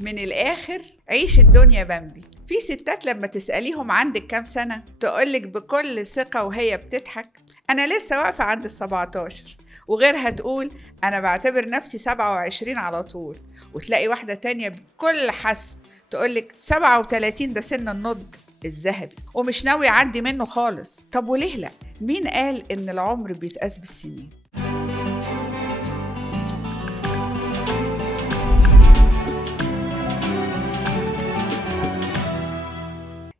من الآخر عيش الدنيا بامبي. في ستات لما تسأليهم عندك كام سنة تقولك بكل ثقة وهي بتضحك أنا لسه واقفة عند 17، وغيرها تقول أنا بعتبر نفسي 27 على طول، وتلاقي واحدة تانية بكل حسب تقولك 37 ده سن النضج الذهبي ومش ناوي يعدي منه خالص. طب وليه لأ؟ مين قال إن العمر بيتقاس بالسنين؟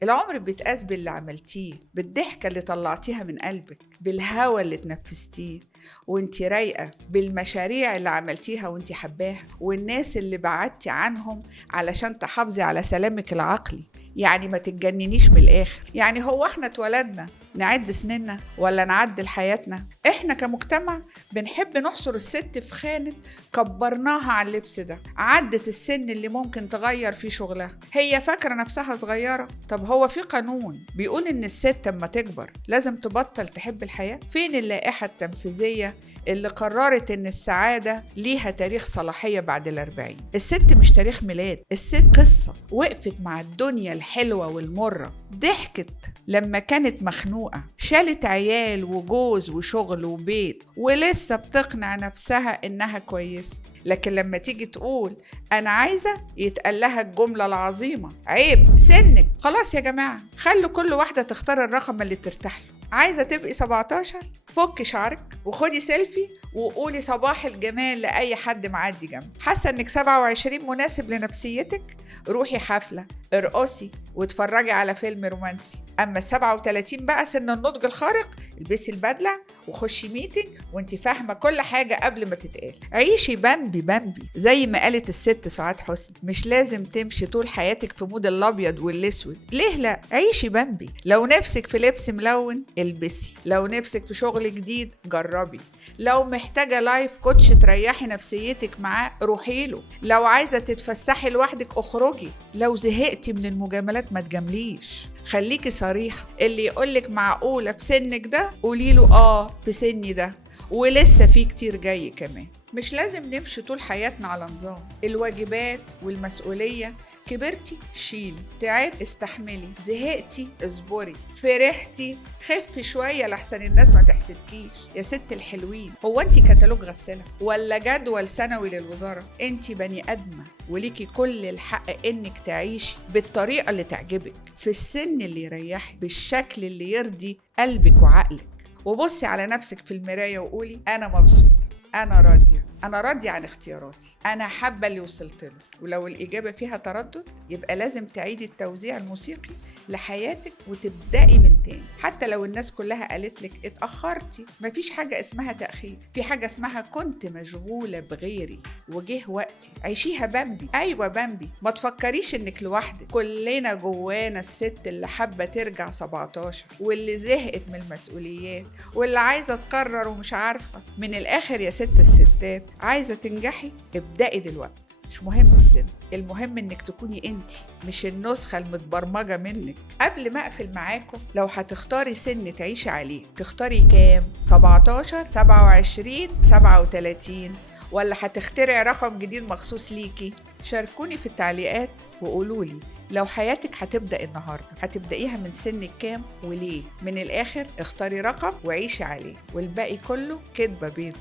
العمر بيتقاس باللي عملتيه، بالضحكة اللي طلعتيها من قلبك، بالهوى اللي تنفستيه وانتي رايقة، بالمشاريع اللي عملتيها وانتي حباها، والناس اللي بعدتي عنهم علشان تحافظي على سلامك العقلي. يعني ما تتجننيش من الآخر. يعني هو احنا اتولدنا نعد سننا ولا نعدل حياتنا؟ احنا كمجتمع بنحب نحصر الست في خانة كبرناها على اللبس ده، عدت السن اللي ممكن تغير فيه شغلها، هي فاكرة نفسها صغيرة. طب هو في قانون بيقول ان الست لما تكبر لازم تبطل تحب الحياة؟ فين اللائحة التنفيذية اللي قررت ان السعادة ليها تاريخ صلاحية بعد 40؟ الست مش تاريخ ميلاد، الست قصة وقفت مع الدنيا الحلوة والمرة، ضحكت لما كانت مخنوقة، شالت عيال وجوز وشغل وبيت ولسه بتقنع نفسها إنها كويسة. لكن لما تيجي تقول أنا عايزة يتقال لها الجملة العظيمة عيب سنك. خلاص يا جماعة، خلوا كل واحدة تختار الرقم اللي ترتاح له. عايزة تبقي 17 فكي شعرك وخدي سيلفي وقولي صباح الجمال لأي حد معدي جنب. حاسة إنك 27 مناسب لنفسيتك؟ روحي حفلة، ارقصي وتفرجي على فيلم رومانسي. أما 37 بقى سن النضج الخارق، البسي البدلة وخشي ميتنج وانتي فاهمة كل حاجة قبل ما تتقال. عيشي بامبي بامبي زي ما قالت الست سعاد حسني. مش لازم تمشي طول حياتك في مود الأبيض والأسود، ليه لا؟ عيشي بامبي. لو نفسك في لبس ملون البسي، لو نفسك في شغل جديد جربي، لو محتاجة لايف كوتش تريحي نفسيتك معاه روحي له، لو عايزة تتفسحي لوحدك اخرجي، لو زهقتي من المجاملات ما تجامليش. خليكي صريحة، اللي يقولك معقولة في سنك ده قوليله في سني ده ولسه في كتير جاي كمان. مش لازم نمشي طول حياتنا على نظام. الواجبات والمسؤولية، كبرتي شيلي، تعبت استحملي، زهقتي اصبري، فرحتي خفي شوية لحسن الناس ما تحسدكيش. يا ست الحلوين، هو انتي كتالوج غسالة ولا جدول سنوي للوزارة؟ انتي بني ادمة وليكي كل الحق انك تعيشي بالطريقة اللي تعجبك، في السن اللي يريحك، بالشكل اللي يرضي قلبك وعقلك. وبصي على نفسك في المراية وقولي أنا مبسوطة، أنا راضية، أنا راضية عن اختياراتي، أنا حابة اللي وصلت له. ولو الإجابة فيها تردد يبقى لازم تعيدي التوزيع الموسيقي لحياتك وتبدأي من تاني. حتى لو الناس كلها قالت لك اتأخرتي، مفيش حاجة اسمها تأخير، في حاجة اسمها كنت مشغولة بغيري وجه وقتي. عيشيها بامبي. أيوة بامبي، ما تفكريش إنك لوحدك، كلنا جوانا الست اللي حابة ترجع 17 واللي زهقت من المسؤوليات واللي عايزة تقرر ومش عارفة. من الآخر يا ست الستات، عايزة تنجحي ابدأي دلوقتي. مش مهم السن، المهم انك تكوني انتي، مش النسخة المتبرمجة منك. قبل ما اقفل معاكم، لو هتختاري سن تعيشي عليه تختاري كام؟ 17 27 37 ولا هتخترعي رقم جديد مخصوص ليكي؟ شاركوني في التعليقات وقولولي لو حياتك هتبدأ النهاردة هتبدأيها من سن كام وليه؟ من الآخر اختاري رقم وعيشي عليه، والباقي كله كدبة بيض.